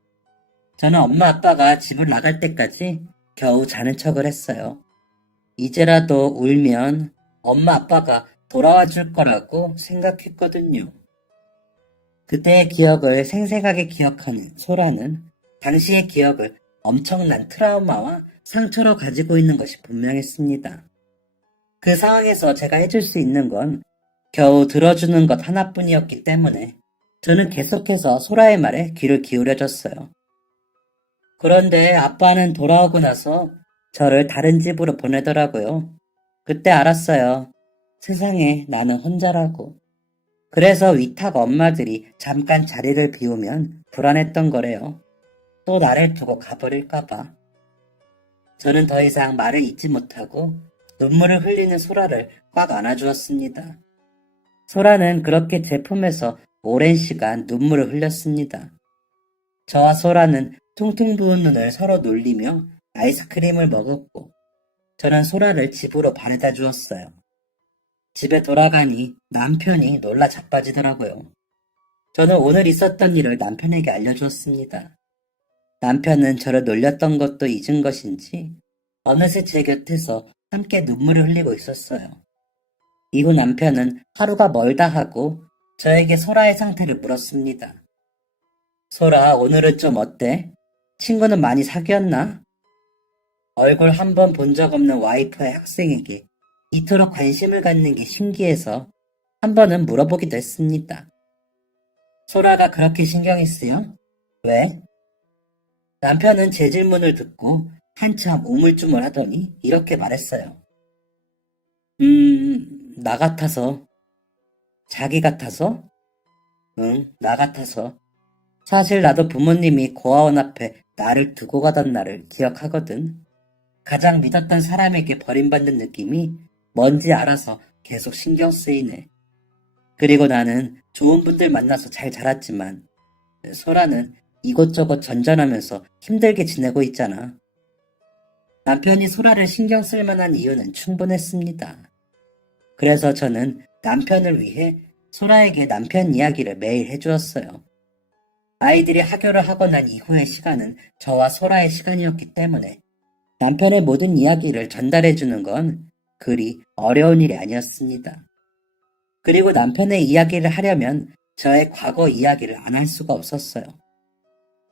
저는 엄마 아빠가 집을 나갈 때까지 겨우 자는 척을 했어요. 이제라도 울면 엄마 아빠가 돌아와 줄 거라고 생각했거든요. 그때의 기억을 생생하게 기억하는 소라는 당시의 기억을 엄청난 트라우마와 상처로 가지고 있는 것이 분명했습니다. 그 상황에서 제가 해줄 수 있는 건 겨우 들어주는 것 하나뿐이었기 때문에 저는 계속해서 소라의 말에 귀를 기울여줬어요. 그런데 아빠는 돌아오고 나서 저를 다른 집으로 보내더라고요. 그때 알았어요. 세상에 나는 혼자라고. 그래서 위탁 엄마들이 잠깐 자리를 비우면 불안했던 거래요. 또 나를 두고 가버릴까봐. 저는 더 이상 말을 잇지 못하고 눈물을 흘리는 소라를 꽉 안아주었습니다. 소라는 그렇게 제 품에서 오랜 시간 눈물을 흘렸습니다. 저와 소라는 퉁퉁 부은 눈을 서로 놀리며 아이스크림을 먹었고, 저는 소라를 집으로 바래다 주었어요. 집에 돌아가니 남편이 놀라 자빠지더라고요. 저는 오늘 있었던 일을 남편에게 알려주었습니다. 남편은 저를 놀렸던 것도 잊은 것인지 어느새 제 곁에서 함께 눈물을 흘리고 있었어요. 이후 남편은 하루가 멀다 하고 저에게 소라의 상태를 물었습니다. 소라, 오늘은 좀 어때? 친구는 많이 사귀었나? 얼굴 한 번 본 적 없는 와이프의 학생에게 이토록 관심을 갖는 게 신기해서 한 번은 물어보기도 했습니다. 소라가 그렇게 신경이 쓰여? 왜? 남편은 제 질문을 듣고 한참 우물쭈물하더니 이렇게 말했어요. 나 같아서. 자기 같아서? 응, 나 같아서. 사실 나도 부모님이 고아원 앞에 나를 두고 가던 날을 기억하거든. 가장 믿었던 사람에게 버림받는 느낌이 뭔지 알아서 계속 신경 쓰이네. 그리고 나는 좋은 분들 만나서 잘 자랐지만 소라는 이곳저곳 전전하면서 힘들게 지내고 있잖아. 남편이 소라를 신경 쓸 만한 이유는 충분했습니다. 그래서 저는 남편을 위해 소라에게 남편 이야기를 매일 해주었어요. 아이들이 하교를 하고 난 이후의 시간은 저와 소라의 시간이었기 때문에 남편의 모든 이야기를 전달해주는 건 그리 어려운 일이 아니었습니다. 그리고 남편의 이야기를 하려면 저의 과거 이야기를 안 할 수가 없었어요.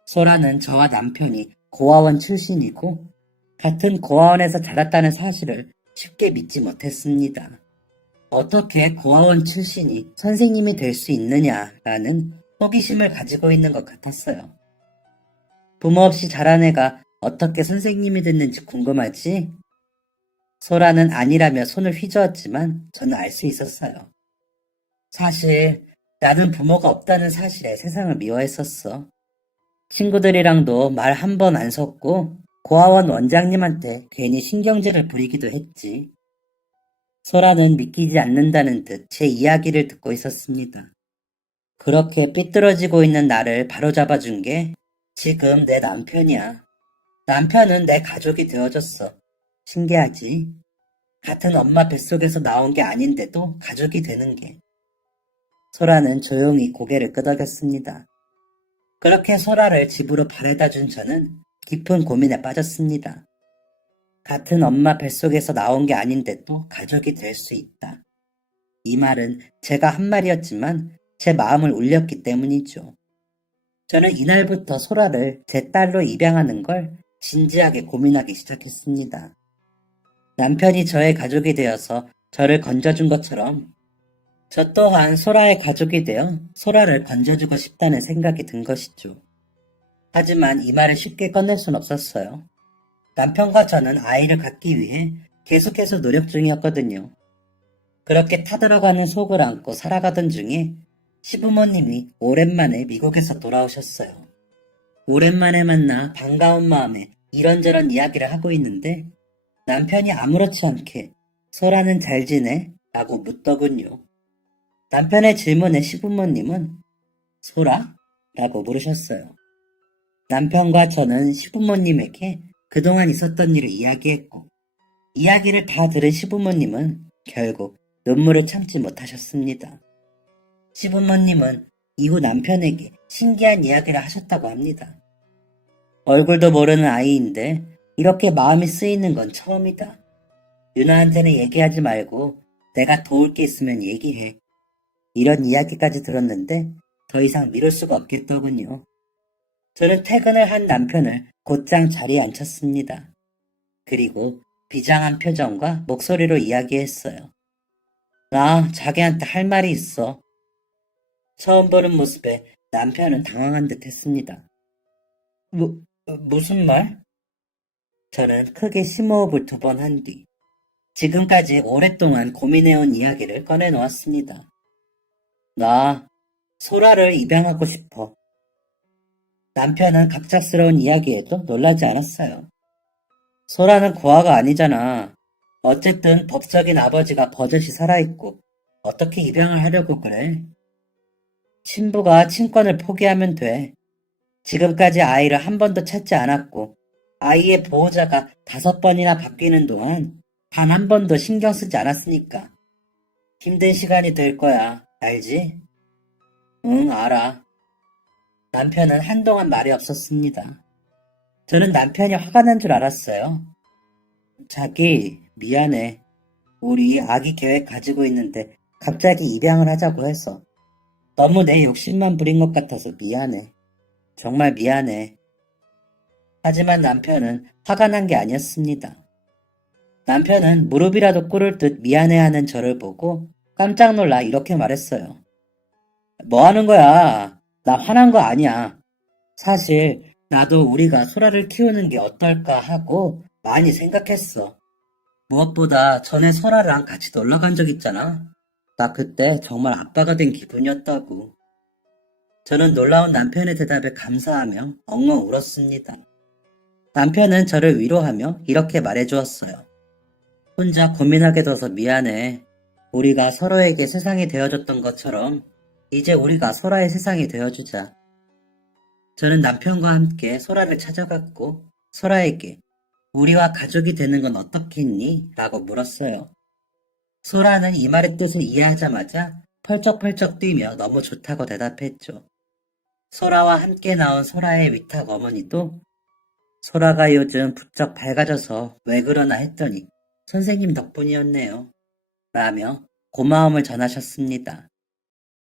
소라는 저와 남편이 고아원 출신이고 같은 고아원에서 자랐다는 사실을 쉽게 믿지 못했습니다. 어떻게 고아원 출신이 선생님이 될 수 있느냐라는 호기심을 가지고 있는 것 같았어요. 부모 없이 자란 애가 어떻게 선생님이 됐는지 궁금하지? 소라는 아니라며 손을 휘저었지만 저는 알 수 있었어요. 사실 나는 부모가 없다는 사실에 세상을 미워했었어. 친구들이랑도 말 한 번 안 섰고 고아원 원장님한테 괜히 신경질을 부리기도 했지. 소라는 믿기지 않는다는 듯 제 이야기를 듣고 있었습니다. 그렇게 삐뚤어지고 있는 나를 바로잡아준 게 지금 내 남편이야. 남편은 내 가족이 되어줬어. 신기하지? 같은 엄마 뱃속에서 나온 게 아닌데도 가족이 되는 게. 소라는 조용히 고개를 끄덕였습니다. 그렇게 소라를 집으로 바래다 준 저는 깊은 고민에 빠졌습니다. 같은 엄마 뱃속에서 나온 게 아닌데도 가족이 될 수 있다. 이 말은 제가 한 말이었지만 제 마음을 울렸기 때문이죠. 저는 이날부터 소라를 제 딸로 입양하는 걸 진지하게 고민하기 시작했습니다. 남편이 저의 가족이 되어서 저를 건져준 것처럼 저 또한 소라의 가족이 되어 소라를 건져주고 싶다는 생각이 든 것이죠. 하지만 이 말을 쉽게 꺼낼 순 없었어요. 남편과 저는 아이를 갖기 위해 계속해서 노력 중이었거든요. 그렇게 타들어가는 속을 안고 살아가던 중에 시부모님이 오랜만에 미국에서 돌아오셨어요. 오랜만에 만나 반가운 마음에 이런저런 이야기를 하고 있는데 남편이 아무렇지 않게 소라는 잘 지내? 라고 묻더군요. 남편의 질문에 시부모님은 소라? 라고 물으셨어요. 남편과 저는 시부모님에게 그동안 있었던 일을 이야기했고 이야기를 다 들은 시부모님은 결국 눈물을 참지 못하셨습니다. 시부모님은 이후 남편에게 신기한 이야기를 하셨다고 합니다. 얼굴도 모르는 아이인데 이렇게 마음이 쓰이는 건 처음이다. 유나한테는 얘기하지 말고 내가 도울 게 있으면 얘기해. 이런 이야기까지 들었는데 더 이상 미룰 수가 없겠더군요. 저는 퇴근을 한 남편을 곧장 자리에 앉혔습니다. 그리고 비장한 표정과 목소리로 이야기했어요. 나 자기한테 할 말이 있어. 처음 보는 모습에 남편은 당황한 듯 했습니다. 무슨 말? 저는 크게 심호흡을 2번 한 뒤, 지금까지 오랫동안 고민해온 이야기를 꺼내놓았습니다. 나 소라를 입양하고 싶어. 남편은 갑작스러운 이야기에도 놀라지 않았어요. 소라는 고아가 아니잖아. 어쨌든 법적인 아버지가 버젓이 살아있고 어떻게 입양을 하려고 그래? 친부가 친권을 포기하면 돼. 지금까지 아이를 한 번도 찾지 않았고 아이의 보호자가 5번이나 바뀌는 동안 단 한 번도 신경 쓰지 않았으니까 힘든 시간이 될 거야. 알지? 응, 알아. 남편은 한동안 말이 없었습니다. 저는 남편이 화가 난 줄 알았어요. 자기, 미안해. 우리 아기 계획 가지고 있는데 갑자기 입양을 하자고 해서 너무 내 욕심만 부린 것 같아서 미안해. 정말 미안해. 하지만 남편은 화가 난 게 아니었습니다. 남편은 무릎이라도 꿇을 듯 미안해하는 저를 보고 깜짝 놀라 이렇게 말했어요. 뭐 하는 거야? 나 화난 거 아니야. 사실 나도 우리가 소라를 키우는 게 어떨까 하고 많이 생각했어. 무엇보다 전에 소라랑 같이 놀러 간 적 있잖아. 나 그때 정말 아빠가 된 기분이었다고. 저는 놀라운 남편의 대답에 감사하며 엉엉 울었습니다. 남편은 저를 위로하며 이렇게 말해주었어요. 혼자 고민하게 돼서 미안해. 우리가 서로에게 세상이 되어줬던 것처럼 이제 우리가 소라의 세상이 되어주자. 저는 남편과 함께 소라를 찾아갔고 소라에게 우리와 가족이 되는 건 어떻겠니? 라고 물었어요. 소라는 이 말의 뜻을 이해하자마자 펄쩍펄쩍 뛰며 너무 좋다고 대답했죠. 소라와 함께 나온 소라의 위탁 어머니도 소라가 요즘 부쩍 밝아져서 왜 그러나 했더니 선생님 덕분이었네요. 라며 고마움을 전하셨습니다.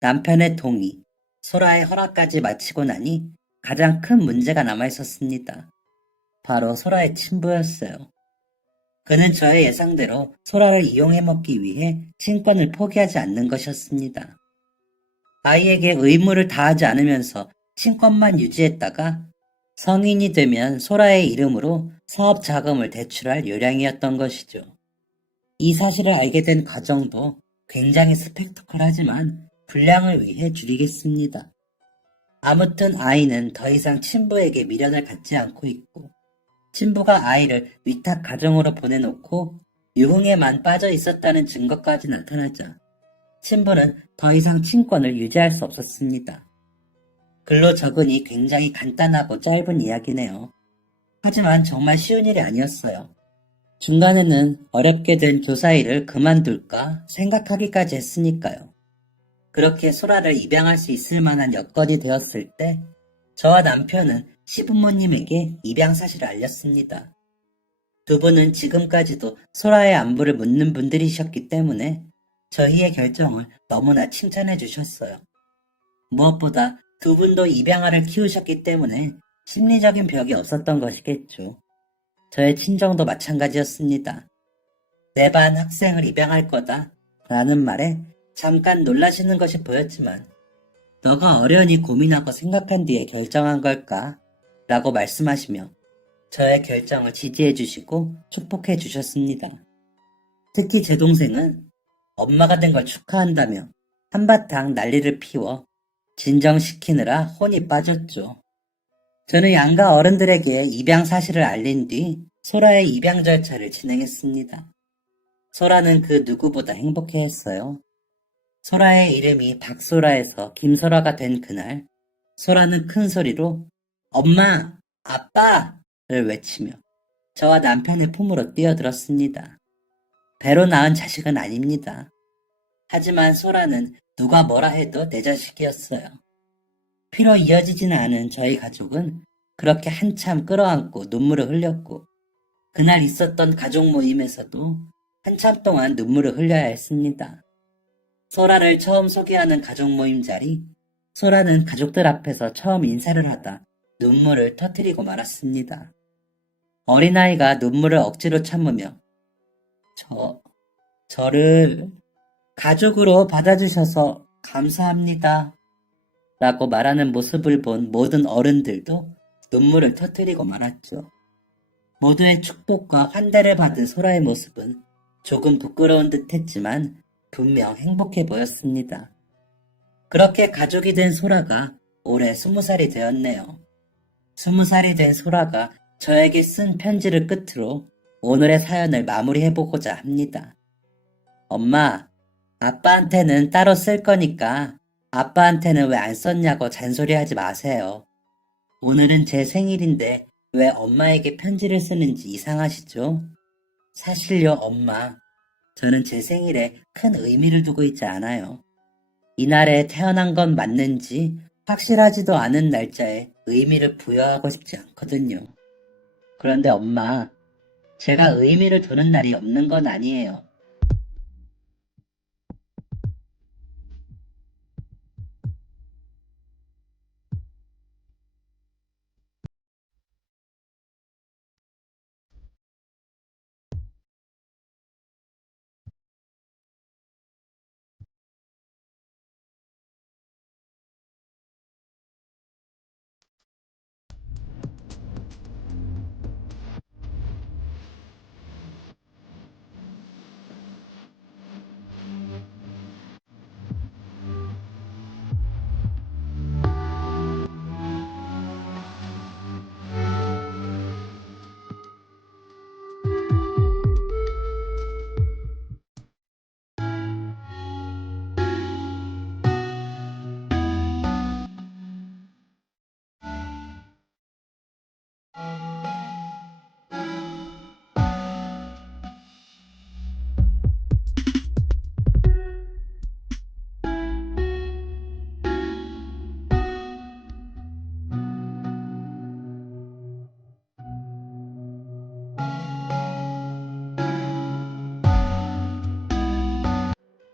남편의 동의, 소라의 허락까지 마치고 나니 가장 큰 문제가 남아 있었습니다. 바로 소라의 친부였어요. 그는 저의 예상대로 소라를 이용해 먹기 위해 친권을 포기하지 않는 것이었습니다. 아이에게 의무를 다하지 않으면서 친권만 유지했다가 성인이 되면 소라의 이름으로 사업 자금을 대출할 요량이었던 것이죠. 이 사실을 알게 된 과정도 굉장히 스펙터클하지만 분량을 위해 줄이겠습니다. 아무튼 아이는 더 이상 친부에게 미련을 갖지 않고 있고 친부가 아이를 위탁 가정으로 보내놓고 유흥에만 빠져 있었다는 증거까지 나타나자 친부는 더 이상 친권을 유지할 수 없었습니다. 글로 적으니 굉장히 간단하고 짧은 이야기네요. 하지만 정말 쉬운 일이 아니었어요. 중간에는 어렵게 된 교사 일을 그만둘까 생각하기까지 했으니까요. 그렇게 소라를 입양할 수 있을 만한 여건이 되었을 때 저와 남편은 시부모님에게 입양 사실을 알렸습니다. 2분은 지금까지도 소라의 안부를 묻는 분들이셨기 때문에 저희의 결정을 너무나 칭찬해 주셨어요. 무엇보다 2분도 입양아를 키우셨기 때문에 심리적인 벽이 없었던 것이겠죠. 저의 친정도 마찬가지였습니다. 내 반 학생을 입양할 거다 라는 말에 잠깐 놀라시는 것이 보였지만 너가 어련히 고민하고 생각한 뒤에 결정한 걸까? 라고 말씀하시며 저의 결정을 지지해 주시고 축복해 주셨습니다. 특히 제 동생은 엄마가 된 걸 축하한다며 한바탕 난리를 피워 진정시키느라 혼이 빠졌죠. 저는 양가 어른들에게 입양 사실을 알린 뒤 소라의 입양 절차를 진행했습니다. 소라는 그 누구보다 행복해했어요. 소라의 이름이 박소라에서 김소라가 된 그날, 소라는 큰 소리로 엄마, 아빠를 외치며 저와 남편의 품으로 뛰어들었습니다. 배로 낳은 자식은 아닙니다. 하지만 소라는 누가 뭐라 해도 내 자식이었어요. 피로 이어지지는 않은 저희 가족은 그렇게 한참 끌어안고 눈물을 흘렸고 그날 있었던 가족 모임에서도 한참 동안 눈물을 흘려야 했습니다. 소라를 처음 소개하는 가족 모임 자리, 소라는 가족들 앞에서 처음 인사를 하다 눈물을 터뜨리고 말았습니다. 어린아이가 눈물을 억지로 참으며 저를 가족으로 받아주셔서 감사합니다. 라고 말하는 모습을 본 모든 어른들도 눈물을 터뜨리고 말았죠. 모두의 축복과 환대를 받은 소라의 모습은 조금 부끄러운 듯 했지만 분명 행복해 보였습니다. 그렇게 가족이 된 소라가 올해 20살이 되었네요. 20살이 된 소라가 저에게 쓴 편지를 끝으로 오늘의 사연을 마무리해보고자 합니다. 엄마, 아빠한테는 따로 쓸 거니까 아빠한테는 왜 안 썼냐고 잔소리하지 마세요. 오늘은 제 생일인데 왜 엄마에게 편지를 쓰는지 이상하시죠? 사실요, 엄마. 저는 제 생일에 큰 의미를 두고 있지 않아요. 이날에 태어난 건 맞는지 확실하지도 않은 날짜에 의미를 부여하고 싶지 않거든요. 그런데 엄마, 제가 의미를 두는 날이 없는 건 아니에요.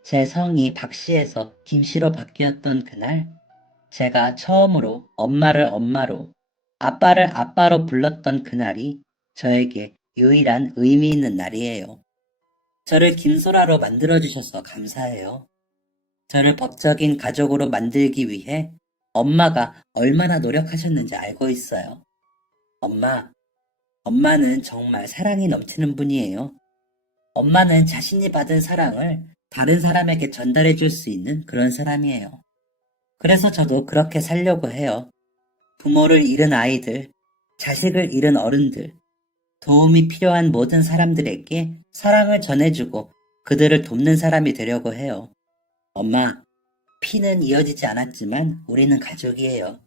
제 성이 박씨에서 김씨로 바뀌었던 그날, 제가 처음으로 엄마를 엄마로, 아빠를 아빠로 불렀던 그날이 저에게 유일한 의미 있는 날이에요. 저를 김소라로 만들어주셔서 감사해요. 저를 법적인 가족으로 만들기 위해 엄마가 얼마나 노력하셨는지 알고 있어요. 엄마는 정말 사랑이 넘치는 분이에요. 엄마는 자신이 받은 사랑을 다른 사람에게 전달해 줄 수 있는 그런 사람이에요. 그래서 저도 그렇게 살려고 해요. 부모를 잃은 아이들, 자식을 잃은 어른들, 도움이 필요한 모든 사람들에게 사랑을 전해주고 그들을 돕는 사람이 되려고 해요. 엄마, 피는 이어지지 않았지만 우리는 가족이에요.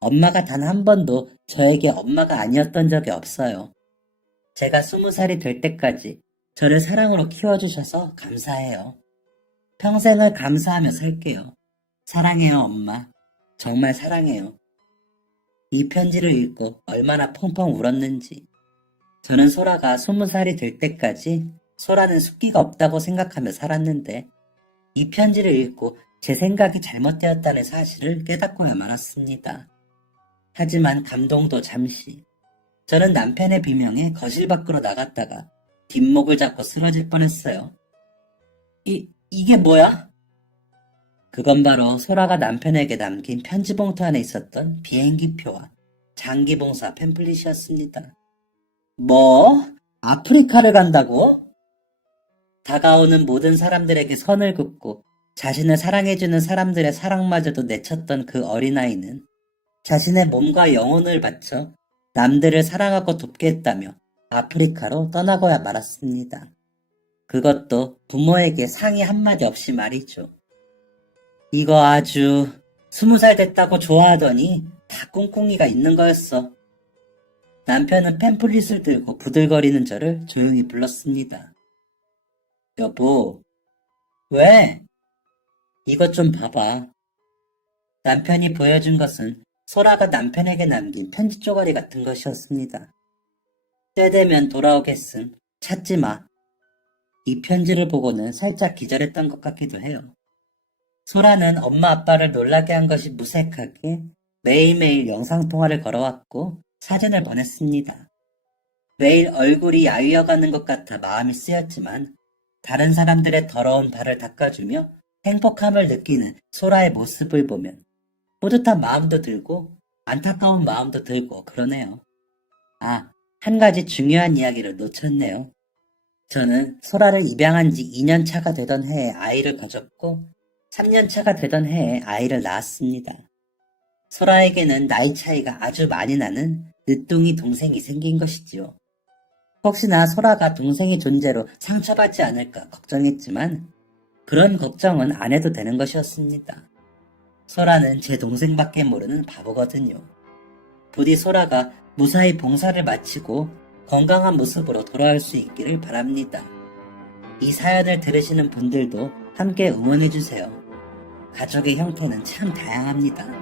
엄마가 단 한 번도 저에게 엄마가 아니었던 적이 없어요. 제가 20살이 될 때까지 저를 사랑으로 키워주셔서 감사해요. 평생을 감사하며 살게요. 사랑해요, 엄마. 정말 사랑해요. 이 편지를 읽고 얼마나 펑펑 울었는지. 저는 소라가 20살이 될 때까지 소라는 숫기가 없다고 생각하며 살았는데 이 편지를 읽고 제 생각이 잘못되었다는 사실을 깨닫고야 말았습니다. 하지만 감동도 잠시. 저는 남편의 비명에 거실 밖으로 나갔다가 뒷목을 잡고 쓰러질 뻔했어요. 이게 뭐야? 그건 바로 소라가 남편에게 남긴 편지 봉투 안에 있었던 비행기표와 장기봉사 팸플릿이었습니다. 뭐? 아프리카를 간다고? 다가오는 모든 사람들에게 선을 긋고 자신을 사랑해주는 사람들의 사랑마저도 내쳤던 그 어린아이는 자신의 몸과 영혼을 바쳐 남들을 사랑하고 돕게 했다며 아프리카로 떠나고야 말았습니다. 그것도 부모에게 상의 한마디 없이 말이죠. 이거 아주 20살 됐다고 좋아하더니 다 꿍꿍이가 있는 거였어. 남편은 팸플릿을 들고 부들거리는 저를 조용히 불렀습니다. 여보, 왜? 이것 좀 봐봐. 남편이 보여준 것은 소라가 남편에게 남긴 편지 쪼가리 같은 것이었습니다. 때 되면 돌아오겠음. 찾지 마. 이 편지를 보고는 살짝 기절했던 것 같기도 해요. 소라는 엄마 아빠를 놀라게 한 것이 무색하게 매일매일 영상통화를 걸어왔고 사진을 보냈습니다. 매일 얼굴이 야위어가는 것 같아 마음이 쓰였지만 다른 사람들의 더러운 발을 닦아주며 행복함을 느끼는 소라의 모습을 보면 뿌듯한 마음도 들고 안타까운 마음도 들고 그러네요. 아, 한 가지 중요한 이야기를 놓쳤네요. 저는 소라를 입양한 지 2년 차가 되던 해에 아이를 가졌고 3년 차가 되던 해에 아이를 낳았습니다. 소라에게는 나이 차이가 아주 많이 나는 늦둥이 동생이 생긴 것이지요. 혹시나 소라가 동생의 존재로 상처받지 않을까 걱정했지만 그런 걱정은 안 해도 되는 것이었습니다. 소라는 제 동생밖에 모르는 바보거든요. 부디 소라가 무사히 봉사를 마치고 건강한 모습으로 돌아올 수 있기를 바랍니다. 이 사연을 들으시는 분들도 함께 응원해주세요. 가족의 형태는 참 다양합니다.